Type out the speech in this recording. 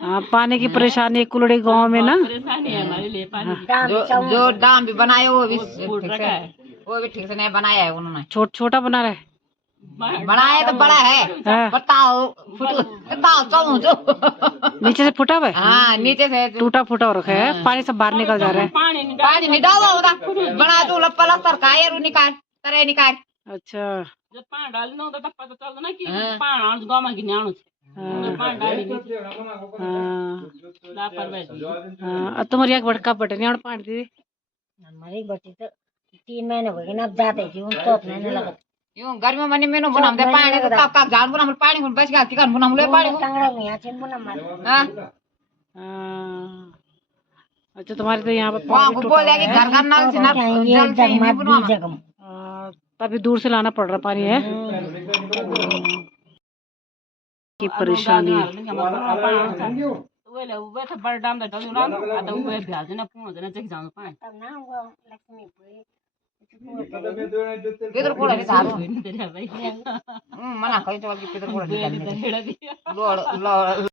हाँ, पानी की परेशानी कुलड़ी गांव में ना। परेशानी है हमारे लिए पानी की। जो डाम भी बनाए वो भी ठीक से नहीं बनाया है उन्होंने। छोटा बना रहे। बनाया तो बड़ा है। हाँ। बताओ बताओ चलो जो नीचे से फुटा हुआ है। हाँ नीचे से टूटा फूटा हो रखा है। पानी सब बाहर निकल जा रहा है। पानी नहीं डाला होता बना तो प्लास्टर का है निकाल तरह निकाल। अच्छा जब पानी डालना होता तब पता चलता ना कि पानी गाँव में गिनाणु है। पानी डाली लापरवाही। हाँ, तुम्हारी एक बड़का बटन है पानी दीदी। हमारी बच्ची तो 3 महीने हो गए ना, अब जाते जी उनको अपने नहीं लगा यूं गर्मी में मेनू बनाम दे पानी तो कब कब जान बनाम पानी को बच गया चिकन बनाम ले पानी को टंगड़ा में यहाँ चिंबू ना मार। हां अच्छा तुम्हारे तो यहाँ पर वहां को बोल जाएगी घर घर नल से जल से नहीं बनवा तभी दूर से लाना पड़ रहा पानी है की परेशानी। वो ले वो तो बड़ा दाम दा डालू ना आता वो ब्याज ना पूर्ण जना चेक जानो पानी तब ना वो लक्ष्मी किधर कोड़ा नहीं थारो तेरे भाई मना कहीं तो किधर कोड़ा नहीं दिया लोड़ लोड़